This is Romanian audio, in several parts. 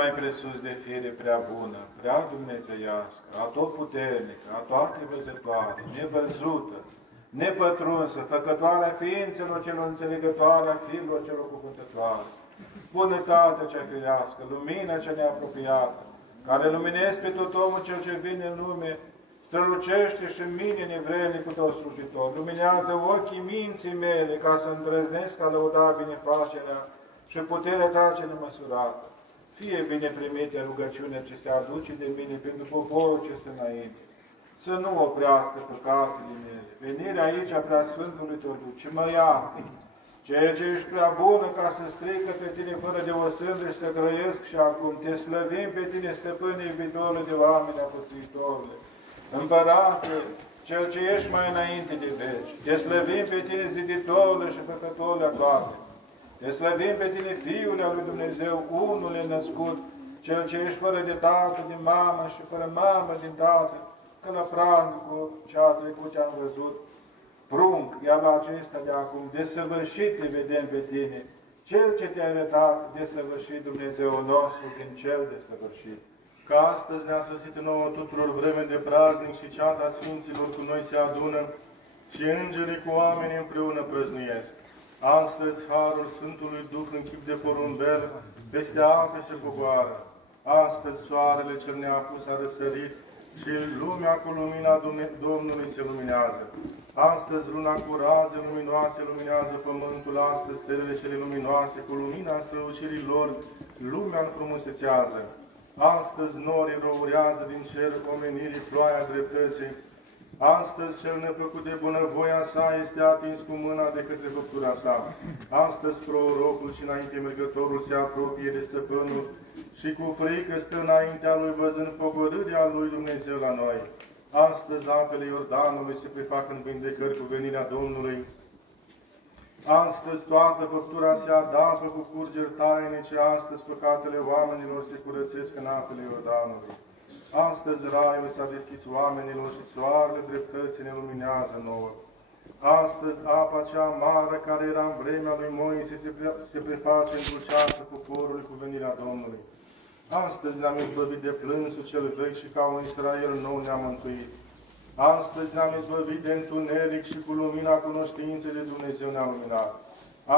mai presus de fire prea bună, prea dumnezeiască, atotputernică, atoate văzătoare, nevăzută, nepătrunsă, făcătoarea ființelor celor înțelegătoare, a firilor celor cuvântătoare, bunătatea cea firească, lumina cea neapropiată, care luminezi pe tot omul cel ce vine în lume, strălucește și în mine nevrednicul tău slujitor, luminează ochii minții mele ca să îndrăznesc a lăuda binefacerea și puterea ta ce nemăsurată. Fie bine primite rugăciunea ce se aduce de mine pentru poporul ce este înainte, să nu oprească păcatele mele. Venirea aici a Preasfântului Tău Duh, ce mă iartă, ceea ce ești prea bună ca să strică pe tine fără de o sândă și să grăiesc și acum. Te slăvim pe tine, stăpâne iubitorule de oameni apățitorule, Împărate, cel ce ești mai înainte de veci. Te slăvim pe tine, ziditorule și făcătorule toate. Te slăvim pe tine, Fiul al lui Dumnezeu, unul născut, cel ce ești fără de tată din mamă și fără mamă din tată, că la pradnicul ce a trecut te-am văzut, prunc, iar la acesta de acum, desăvârșit te vedem pe tine, cel ce te-a arătat, desăvârșit Dumnezeul nostru din cel desăvârșit. Că astăzi ne-a sosit nouă tuturor vreme de praznic și ceata Sfinților cu noi se adună și îngerii cu oamenii împreună prăznuiesc. Astăzi, Harul Sfântului Duh în chip de porumbel peste ape se coboară. Astăzi, soarele cel neapus a răsărit și lumea cu lumina Domnului se luminează. Astăzi, luna cu raze luminoase luminează pământul. Astăzi, stelele cele luminoase cu lumina strălucirii lor lumea înfrumusețează. Astăzi, norii rourează din cer omenirii ploaia dreptății. Astăzi, cel nefăcut de bunăvoia sa este atins cu mâna de către făptura sa. Astăzi, prorocul și înainte mergătorul se apropie de stăpânul și cu frică stă înaintea lui, văzând pogorârea lui Dumnezeu la noi. Astăzi, apele Iordanului se prefac în vindecări cu venirea Domnului. Astăzi, toată făptura se adapă cu curgeri tainice. Astăzi, păcatele oamenilor se curățesc în apele Iordanului. Astăzi, raiul s-a deschis oamenilor și soarele dreptății ne luminează nouă. Astăzi, apa cea amară care era în vremea lui Moise se preface îndulceasă poporului cu venirea Domnului. Astăzi ne-am izbăvit de plânsul cel vechi și ca un Israel nou ne-am mântuit. Astăzi ne-am izbăvit de întuneric și cu lumina cunoștinței de Dumnezeu ne-a luminat.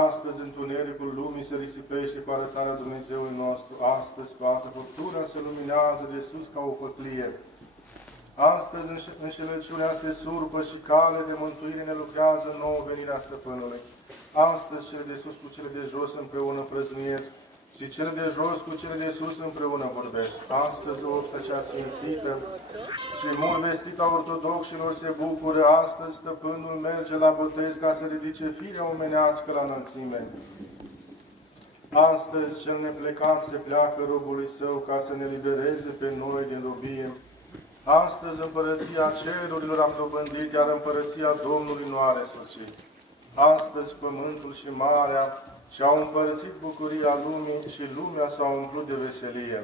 Astăzi întunericul lumii se risipește cu arătarea Dumnezeului nostru. Astăzi toată făptura se luminează de sus ca o făclie. Astăzi înșelăciunea se surpă și cale de mântuire ne lucrează nouă venirea Stăpânului. Astăzi cele de sus cu cele de jos împreună prăznuiesc și cele de jos cu cele de sus împreună vorbesc. Astăzi obsta cea sfințită și mult vestita ortodoxilor se bucură. Astăzi stăpânul merge la botez ca să ridice firea omenească la înălțime. Astăzi cel neplecat se pleacă robului său ca să ne libereze pe noi din robie. Astăzi împărăția cerurilor am dobândit, iar împărăția Domnului nu are sfârșit. Astăzi pământul și marea și-au împărțit bucuria lumii și lumea s-a umplut de veselie.